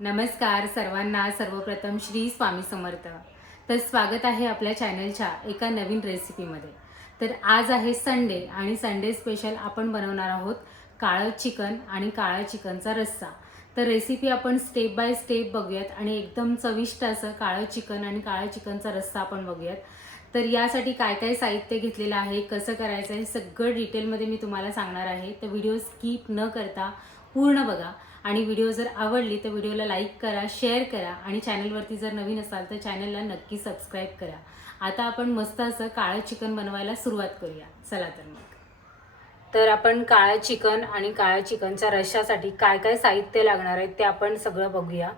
नमस्कार सर्वांना। सर्वप्रथम श्री स्वामी समर्थ। तर स्वागत आहे आपल्या चॅनलच्या एका नवीन रेसिपीमध्ये। तर आज आहे संडे आणि संडे स्पेशल आपण बनवणार आहोत काळं चिकन आणि काळा चिकनचा रस्सा। तर रेसिपी आपण स्टेप बाय स्टेप बघूयात आणि एकदम चविष्ट असं काळं चिकन आणि काळा चिकनचा रस्सा आपण बघूयात। तर यासाठी काय काय साहित्य घेतलेलं आहे, कसं करायचं हे सगळं डिटेलमध्ये मी तुम्हाला सांगणार आहे। तर व्हिडिओ स्किप न करता पूर्ण बघा आणि व्हिडिओ जर आवडली तर व्हिडिओला लाईक करा, शेअर करा आणि चॅनलवरती जर नवीन असाल तर चॅनलला नक्की सबस्क्राईब करा। आता आपण मस्त असं काळं चिकन बनवायला सुरुवात करूया। चला तर मग। तर आपण काळं चिकन आणि काळ्या चिकनच्या रश्श्यासाठी काय काय साहित्य लागणार आहे ते आपण सगळं बघूया।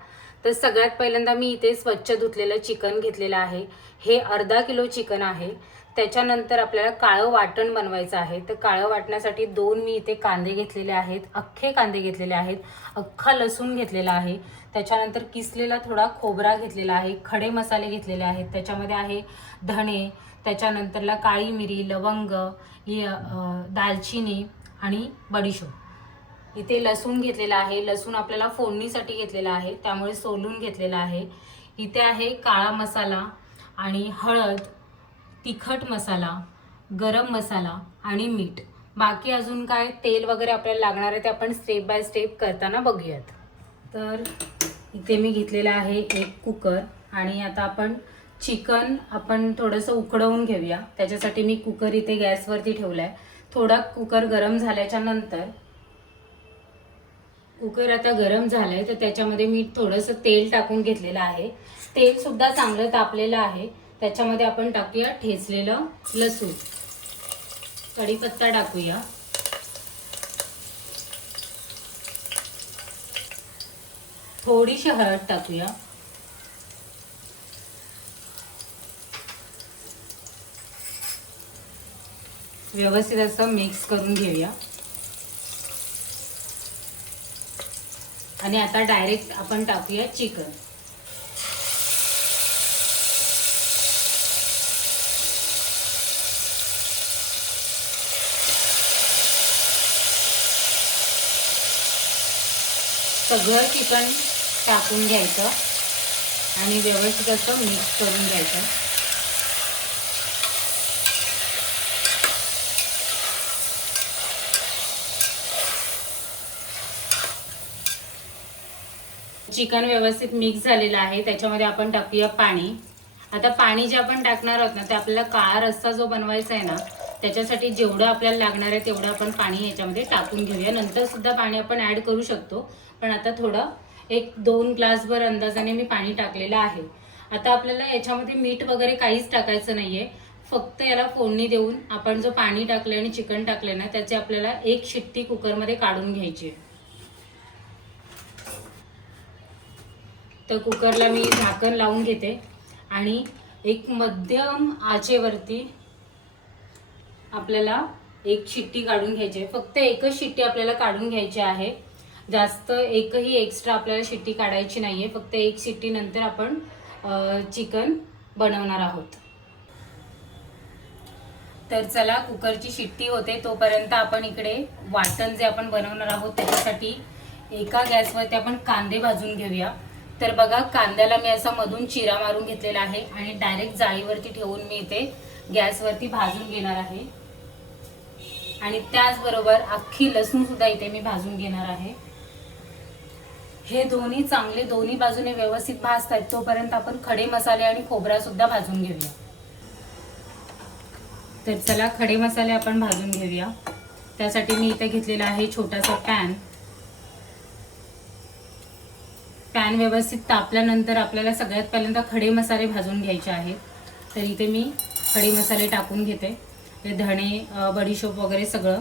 तर सगळ्यात पहिल्यांदा मी इथे स्वच्छ धुतलेलं चिकन घेतलेलं आहे। हे अर्धा किलो चिकन आहे। त्याच्यानंतर आपल्याला काळं वाटण बनवायचं आहे। तर काळं वाटण्यासाठी दोन मी इथे कांदे घेतलेले आहेत, अख्खे कांदे घेतलेले आहेत, अख्खा लसूण घेतलेला आहे, त्याच्यानंतर किसलेला थोडा खोबरा घेतलेला आहे, खडे मसाले घेतलेले आहेत, त्याच्यामध्ये आहे धणे, त्याच्यानंतरला काळी मिरी, लवंग, दालचिनी आणि बडीशोप। इथे लसूण घेतलेला आहे। लसूण आपल्याला फोडणीसाठी घेतलेला आहे त्यामुळे सोलून घेतलेला आहे। इथे आहे काळा मसाला आणि हळद, तिखट मसाला, गरम मसाला आणि मीठ। बाकी अजून काय तेल वगैरे आपल्याला लागणार आहे ते आपण स्टेप बाय स्टेप करताना बघूयात। तर इथे मी घेतलेला आहे एक कुकर आणि आता आपण चिकन थोडंसं उकडवून घेऊया। त्याच्यासाठी मी कुकर इथे गॅसवरती ठेवलाय। थोडा कुकर गरम झाल्याच्या नंतर कुकर आता गरम झालाय तर त्याच्यामध्ये मी थोडंसं तेल टाकून घेतलेलं आहे। तेल सुद्धा चांगलं तापलेलं आहे। त्याच्यामध्ये आपण टाकूया ठेचलेलं लसूण, कढीपत्ता टाकूया, थोडीशी हळद टाकूया, व्यवस्थित असं मिक्स करून घेऊया आणि आता डायरेक्ट आपण टाकूया चिकन। सगळं चिकन टाकून घ्यायचं आणि व्यवस्थित असं मिक्स करून घ्यायचं। चिकन व्यवस्थित मिक्स झालेलं आहे। त्याच्यामध्ये आपण टाकूया पाणी। आता पाणी जे आपण टाकणार आहोत ना ते आपल्याला काळा रस्सा जो बनवायचा आहे ना त्याच्यासाठी जेवढं आपल्याला लागणार आहे तेवढं आपण पाणी याच्यामध्ये टाकून घेऊया। नंतर सुद्धा पाणी आपण ऍड करू शकतो, पण आता थोडं एक 2 ग्लासभर अंदाजाने मी पाणी टाकलेलं आहे। आता आपल्याला याच्यामध्ये मीठ वगैरे काहीच टाकायचं नाहीये। फक्त याला फोडणी देऊन आपण जो पाणी टाकले आणि चिकन टाकले ना त्याचे आपल्याला एक शिट्टी कुकरमध्ये काढून घ्यायची आहे। तर कुकरला मी झाकण लावून घेते आणि एक मध्यम आचेवरती आपल्याला एक शिट्टी काढून घ्यायची आहे। फक्त एकच शिट्टी आपल्याला काढून घ्यायची आहे, जास्त एकही एक्स्ट्रा आपल्याला शिट्टी काढायची नाहीये। फक्त एक शिट्टी नंतर आपण चिकन बनवणार आहोत। तर चला कुकरची शिट्टी होते तोपर्यंत आपण इकडे वाटण जे आपण बनवणार आहोत त्याच्यासाठी एका गॅसवरती आपण कांदे भाजून घेऊया। तर बघा कांद्याला मी असा मधून चिरा मारून घेतलेला आहे आणि डायरेक्ट जाळीवरती ठेवून मी इथे गॅसवरती भाजून घेणार आहे आणि त्याचबरोबर अख्खी लसूण सुद्धा इथे मी भाजून घेणार आहे। हे दोन्ही चांगले दोन्ही बाजूने व्यवस्थित भाजतात तोपर्यंत आपण खडे मसाले आणि खोबरा सुद्धा भाजून घेऊया। तर चला खडे मसाले आपण भाजून घेऊया। त्यासाठी मी इथे घेतलेला आहे छोटासा पॅन व्यवस्थित तापल्यानंतर आपल्याला सगळ्यात पहिल्यांदा खडे मसाले भाजून घ्यायचे आहेत। तर इथे मी खडे मसाले टाकून घेते, ते धणे, बडीशोप वगैरे सगळं।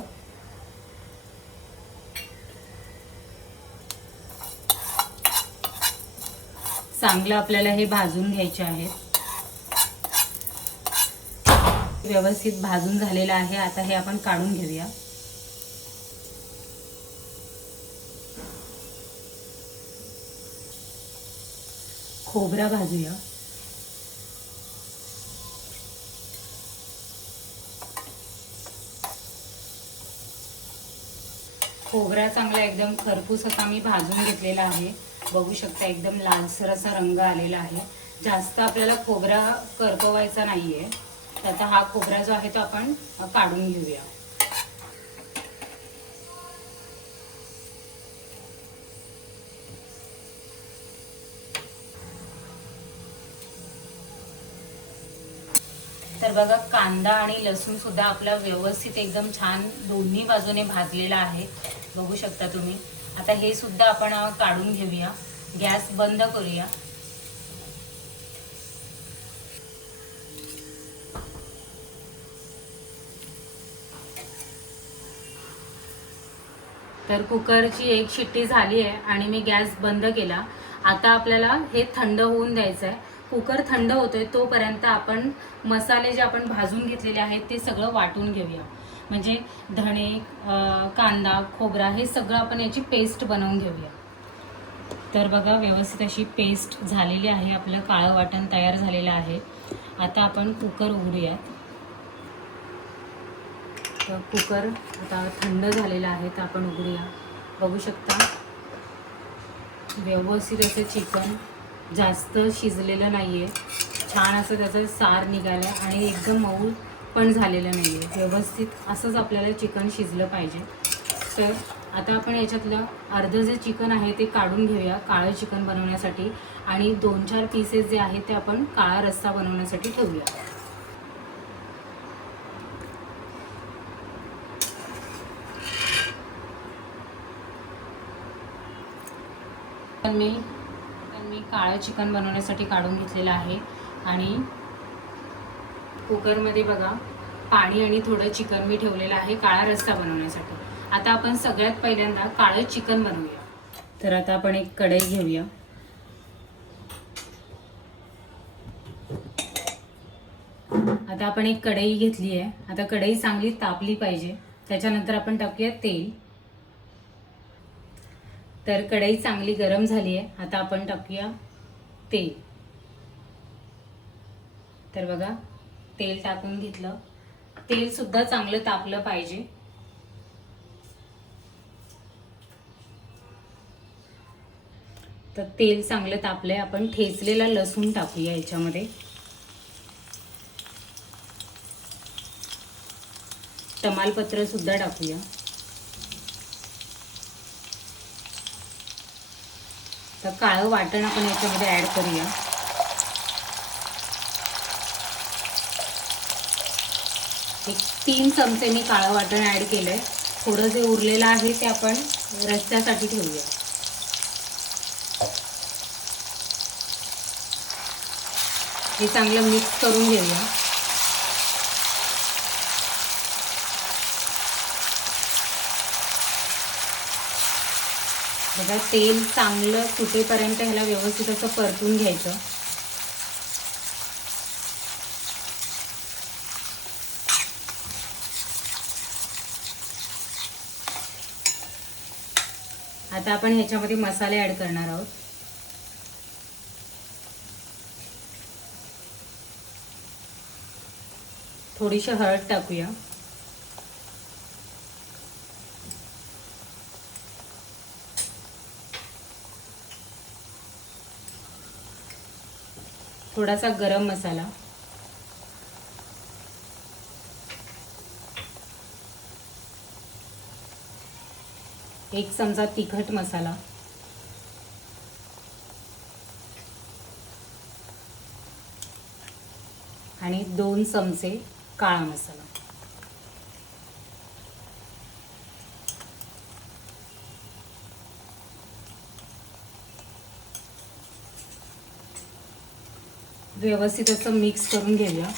चांगलं आपल्याला हे भाजून घ्यायचे आहे। व्यवस्थित भाजून झालेलं आहे। आता हे आपण काढून घेऊया। खोबरा भाजूया। खोबरा चांगला एकदम खरपूस असा मी भाजून घेतलेला आहे बघू शकता एकदम लालसर असा रंग आलेला आहे. जास्त आपल्याला खोबरा करपवायचा नाहीये. तर आता हा खोबरा जो आहे तो आपण काढून घेऊया. तर बघा कांदा आणि लसूण सुद्धा आपला व्यवस्थित एकदम छान दोन्ही बाजूने भाजलेला आहे. बघू शकता तुम्ही. आता हे सुद्धा आपण काढून घेऊया. गॅस बंद करूया. तर कुकरची एक शिट्टी झाली आहे आणि मी गॅस बंद केला. आता आपल्याला हे थंड होऊन द्यायचं आहे. कुकर थंड होतोय तोपर्यंत आपण मसाले जे आपण भाजून घेतलेले आहेत ते सगळं वाटून घेऊया. म्हणजे धणे, कांदा, खोबरा हे सगळं आपण याची पेस्ट बनवून घेऊया. तर बघा व्यवस्थित अशी पेस्ट झालेली आहे. आपलं काळं वाटण तयार झालेलं आहे. आता आपण कुकर उघडूयात. तर कुकर आता थंड झालेला आहे तर आपण उघडूया. बघू शकता व्यवस्थित असं चिकन जास्त शिजलेलं नाही आहे. छान असं त्याचं सार निघालं आणि एकदम मऊ पण झालेलं नाही आहे. व्यवस्थित असंच आपल्याला चिकन शिजलं पाहिजे. तर आता आपण याच्यातलं अर्धं जे चिकन आहे ते काढून घेऊया काळं चिकन बनवण्यासाठी आणि 2-4 पीसेस जे आहेत ते आपण काळा रस्सा बनवण्यासाठी ठेवूया. तर मी काळं चिकन बनवण्यासाठी काढून घेतलेलं आहे आणि कुकरमध्ये बघा पाणी आणि थोडं चिकन मी ठेवलेलं आहे काळा रस्सा बनवण्यासाठी. आता आपण सगळ्यात पहिल्यांदा काळं चिकन बनवूया. तर आता आपण एक कढई घेऊया. आता आपण एक कढई घेतली आहे. आता कढई चांगली तापली पाहिजे. त्याच्यानंतर आपण टाकूया तेल. तर कढई चांगली गरम झाली आहे. आता आपण टाकूया तेल. तर बघा तेल टाकून घेतलं. तेल सुद्धा चांगलं तापलं पाहिजे. तर तेल चांगलं तापलंय. आपण ठेचलेला लसूण टाकूया याच्यामध्ये. तमालपत्र सुद्धा टाकूया. तर काळं वाटण आपण याच्यामध्ये ऍड करूया. एक 3 चमचे मी काळं वाटण ऍड केलंय. थोडं जे उरलेलं आहे ते आपण रस्स्यासाठी ठेवूया. हे चांगलं मिक्स करून घेऊया. बघा तेल चांगलं सुटेपर्यंत ह्याला व्यवस्थित असं परतून घ्यायचं. आता आपण ह्याच्यामध्ये मसाले ऍड करणार आहोत. थोडीशी हळद टाकूया. थोडासा गरम मसाला. एक चमचा तिखट मसाला. आणि 2 चमचे काळा मसाला. व्यवस्थित असं मिक्स करून घेऊया.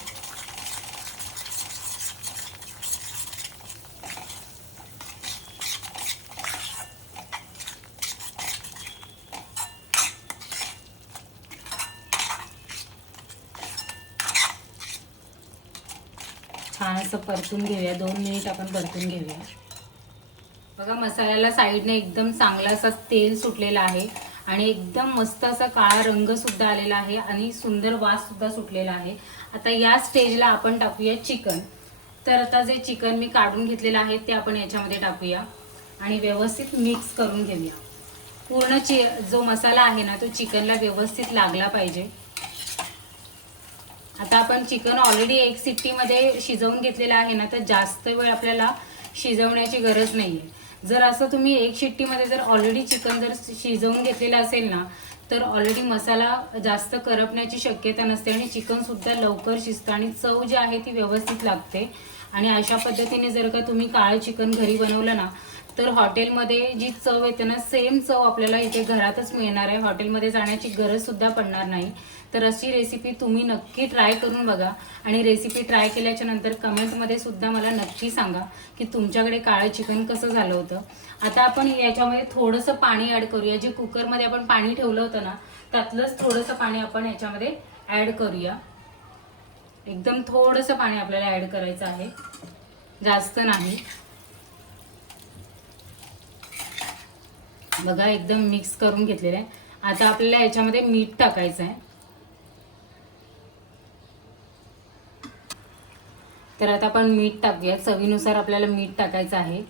छान असं परतून घेऊया. 2 मिनिट आपण परतून घेऊया. बघा मसाल्याला साईडने एकदम चांगला असा तेल सुटलेला आहे आणि एकदम मस्त असा काळा रंग सुद्धा आलेला आहे आणि सुंदर वास सुद्धा सुटलेला आहे. आता या स्टेजला आपण टाकूया चिकन. तर आता जे चिकन मी काढून घेतलेलं आहे ते आपण याच्यामध्ये टाकूया आणि व्यवस्थित मिक्स करून घेऊया. पूर्ण जो मसाला आहे ना तो चिकनला व्यवस्थित लागला पाहिजे। आता आपण चिकन ऑलरेडी 1 शिट्टीमध्ये शिजवून घेतलेलं आहे ना, तर जास्त वेळ आपल्याला शिजवण्याची गरज नाही आहे। जर असं तुम्ही 1 शिट्टीमध्ये जर ऑलरेडी चिकन जर शिजवून घेतलेलं असेल ना, तर ऑलरेडी मसाला जास्त करपण्याची शक्यता नसते आणि चिकनसुद्धा लवकर शिजतं आणि चव जी आहे ती व्यवस्थित लागते। आणि अशा पद्धतीने जर का तुम्ही काळं चिकन घरी बनवलं ना, तर हॉटेलमध्ये जी चव येते ना, सेम चव आपल्याला इथे घरातच मिळणार आहे। हॉटेलमध्ये जाण्याची गरजसुद्धा पडणार नाही। तर अशी रेसिपी तुम्ही नक्की ट्राय करून बघा आणि रेसिपी ट्राय केल्याच्या नंतर कमेंटमध्ये सुद्धा मला नक्की सांगा की तुमच्याकडे काळं चिकन कसं झालं होतं। आता आपण याच्यामध्ये थोडंसं पाणी ॲड करूया। जे कुकरमध्ये आपण पाणी ठेवलं होतं ना, त्यातलंच थोडंसं पाणी आपण याच्यामध्ये ॲड करूया। एकदम थोडंसं पाणी आपल्याला ॲड करायचं आहे, जास्त नाही। बघा एकदम मिक्स करून घेतलेलं आहे। आता आपल्याला याच्यामध्ये मीठ टाकायचं आहे। तर आता आपण मीठ टाकूया। चवीनुसार आपल्याला मीठ टाकायचं आहे।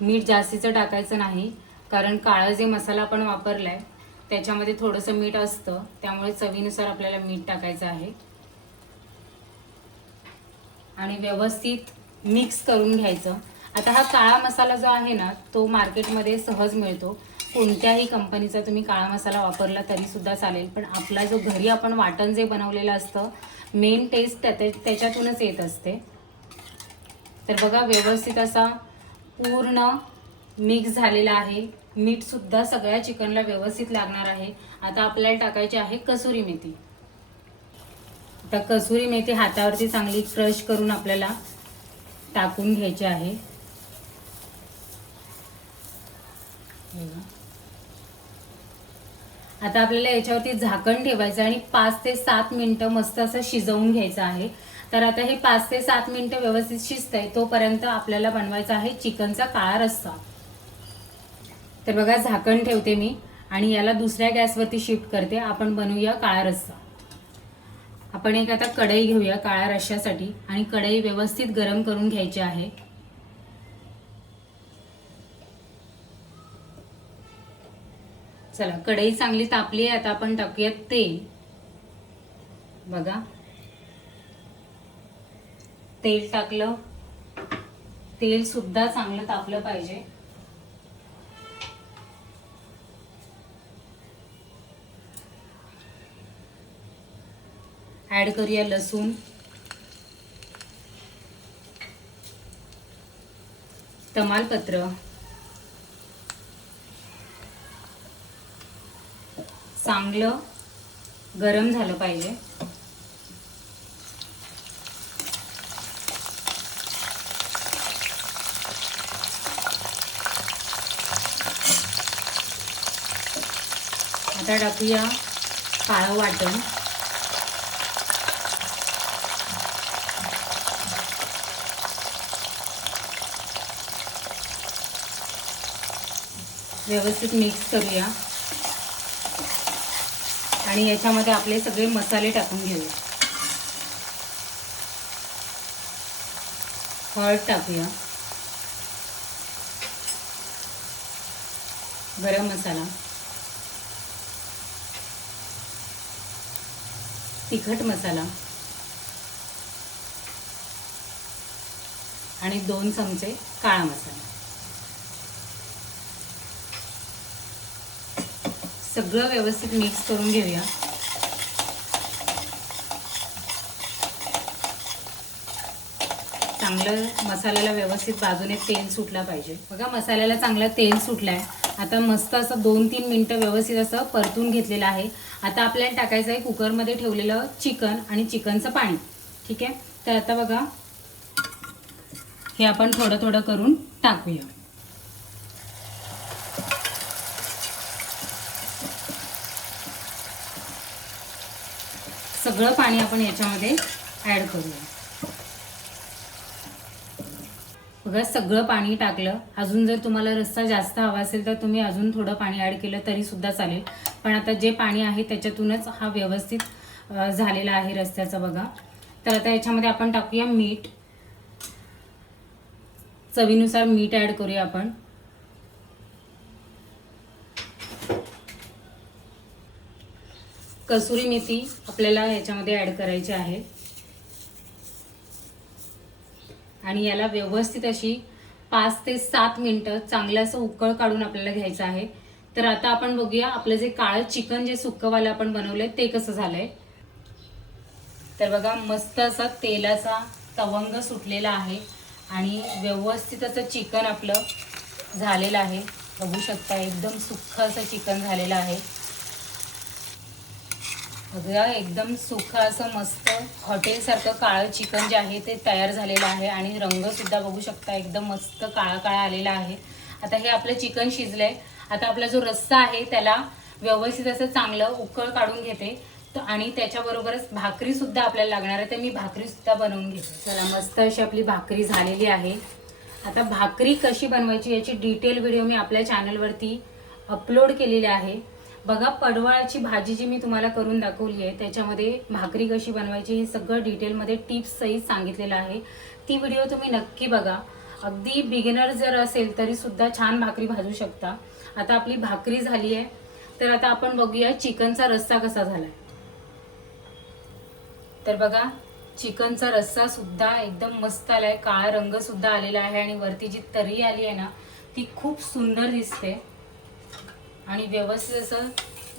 मीठ जास्तीचं टाकायचं नाही, कारण काळा जे मसाला आपण वापरलाय त्याच्यामध्ये थोडंसं मीठ असतं, त्यामुळे चवीनुसार आपल्याला मीठ टाकायचं आहे आणि व्यवस्थित मिक्स करून घ्यायचं। आता हा काळा मसाला जो आहे ना, तो मार्केटमध्ये सहज मिळतो। कोणत्याही कंपनीचा तुम्ही काळा मसाला वापरला तरी सुद्धा चालेल, पण आपला जो घरी आपण वाटण जे बनवलेलं असतं, मेन टेस्ट त्याच्यातूनच येत असते। तर बघा व्यवस्थित असा पूर्ण मिक्स झालेला आहे। मीठसुद्धा सगळ्या चिकनला व्यवस्थित लागणार आहे। आता आपल्याला टाकायची आहे कसुरी मेथी। आता कसुरी मेथी हातावरती चांगली क्रश करून आपल्याला टाकून घ्यायची आहे। आता आपल्याला याच्यावरती झाकण ठेवायचं आणि 5 ते 7 मिनिटं मस्त असं शिजवून घ्यायचं आहे। तर आता हे 5 ते 7 मिनिटं व्यवस्थित शिजतंय तोपर्यंत आपल्याला बनवायचा आहे चिकनचा काळा रस्सा। तर बघा झाकण ठेवते मी आणि याला दुसऱ्या गॅसवरती शिफ्ट करते। आपण बनवूया काळा रस्सा। आपण एक आता कढई घेऊया काळ्या रश्श्यासाठी आणि कढई व्यवस्थित गरम करून घ्यायची आहे। चला कढई चांगली तापली आहे। आता आपण टाकूया तेल। बघा तेल टाकलं, तेल सुद्धा चांगलं तापलं पाहिजे। ॲड करूया लसूण, तमालपत्र, चांगलं गरम झालं पाहिजे। आता टाकूया काळं वाटण, व्यवस्थित मिक्स करूया आणि याच्यामध्ये आपले सगळे मसाले टाकून घेऊया। हळद टाकूया, गरम मसाला, तिखट मसाला आणि 2 चमचे काळा मसाला। सगळं व्यवस्थित मिक्स करून घेऊया। चांगलं मसाल्याला व्यवस्थित बाजूने तेल सुटला पाहिजे। बघा मसाल्याला चांगलं तेल सुटलंय। आता मस्त असं 2-3 मिनिटं व्यवस्थित असं परतून घेतलेलं आहे। आता आपल्याला टाकायचं आहे कुकरमध्ये ठेवलेलं चिकन आणि चिकनचं पाणी। ठीक आहे, तर आता बघा हे आपण थोडं थोडं करून टाकूया। सगळं पाणी आपण याच्यामध्ये ॲड करूया। बघा सगळं पाणी टाकलं। अजून जर तुम्हाला रस्सा जास्त हवा असेल तर तुम्ही अजून थोडं पाणी ॲड केलं तरी सुद्धा चालेल, पण आता जे पाणी आहे त्याच्यातूनच हा व्यवस्थित झालेला आहे रस्स्याचा। बघा तर आता याच्यामध्ये आपण टाकूया मीठ, चवीनुसार मीठ ॲड करूया आपण। कसुरी मेथी आपल्याला ह्याच्यामध्ये ॲड करायची आहे आणि याला व्यवस्थित अशी 5 ते 7 मिनिटं चांगलं असं उकळ काढून आपल्याला घ्यायचं आहे. तर आता आपण बघूया आपलं जे काळं चिकन जे सुक्कवालं आपण बनवलंय ते कसं झालंय. तर बघा मस्त असा तेलाचा तवंग सुटलेला आहे आणि व्यवस्थित असं चिकन आपलं झालेलं आहे. बघू शकता एकदम सुक्खं असं चिकन झालेलं आहे. बघा एकदम सुक्खं असं मस्त हॉटेलसारखं काळं चिकन जे आहे ते तयार झालेलं आहे आणि रंगसुद्धा बघू शकता एकदम मस्त काळा काळा आलेला आहे. आता हे आपलं चिकन शिजलंय. आता आपला जो रस्सा आहे त्याला व्यवस्थित असं चांगलं उकळ काढून घेते आणि त्याच्याबरोबरच भाकरीसुद्धा आपल्याला लागणार आहे. तर मी भाकरीसुद्धा बनवून घेते. चला मस्त अशी आपली भाकरी झालेली आहे. आता भाकरी कशी बनवायची याची डिटेल व्हिडिओ मी आपल्या चॅनलवरती अपलोड केलेली आहे. बघा पडवळाची भाजी जी मी तुम्हाला करून दाखवली आहे त्याच्यामध्ये भाकरी कशी बनवायची हे सगळं डिटेलमध्ये टिप्स सहित सांगितलेलं आहे. ती व्हिडिओ तुम्ही नक्की बघा. अगदी बिगिनर जर असेल तरी सुद्धा छान भाकरी भाजू शकता. आता आपली भाकरी झाली आहे. तर आता आपण बघूया चिकनचा रस्सा कसा झालाय. तर बघा चिकनचा रस्सा सुद्धा एकदम मस्त आलाय. काळा रंग सुद्धा आलेला आहे आणि वरती जी तरी आली आहे ना ती खूप सुंदर दिसते आणि व्यवस्थित असं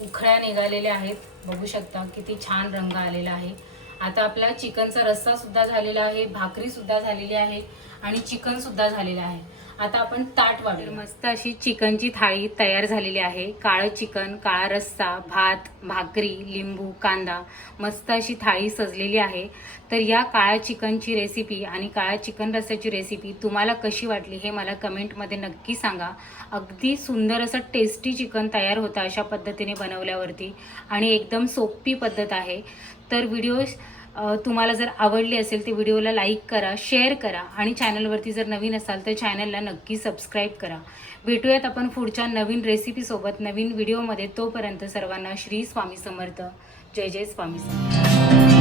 उखळ्या निघालेल्या आहेत. बघू शकता किती छान रंग आलेला आहे. आता आपला चिकनचा रस्सा सुद्धा झालेला आहे, भाकरी सुद्धा झालेली आहे आणि चिकन सुद्धा झालेलं आहे. आता आपण ताट वाढू. मस्त अशी चिकनची थाळी तयार झालेली आहे. काळं चिकन, काळा रस्सा, भात, भाकरी, लिंबू, कांदा मस्त अशी थाळी सजलेली आहे. तर या काळ्या चिकनची रेसिपी आणि काळ्या चिकन रस्स्याची रेसिपी तुम्हाला कशी वाटली हे मला कमेंटमध्ये नक्की सांगा. अगदी सुंदर असं टेस्टी चिकन तयार होतं अशा पद्धतीने बनवल्यावरती आणि एकदम सोपी पद्धत आहे. तर व्हिडिओ तुम्हाला जर आवडली असेल तर व्हिडिओला लाईक करा, शेअर करा आणि चॅनलवरती जर नवीन असाल तर चॅनलला नक्की सबस्क्राईब करा. भेटूयात आपण पुढच्या नवीन रेसिपीसोबत नवीन व्हिडिओमध्ये. तोपर्यंत सर्वांना श्री स्वामी समर्थ. जय जय स्वामी समर्थ.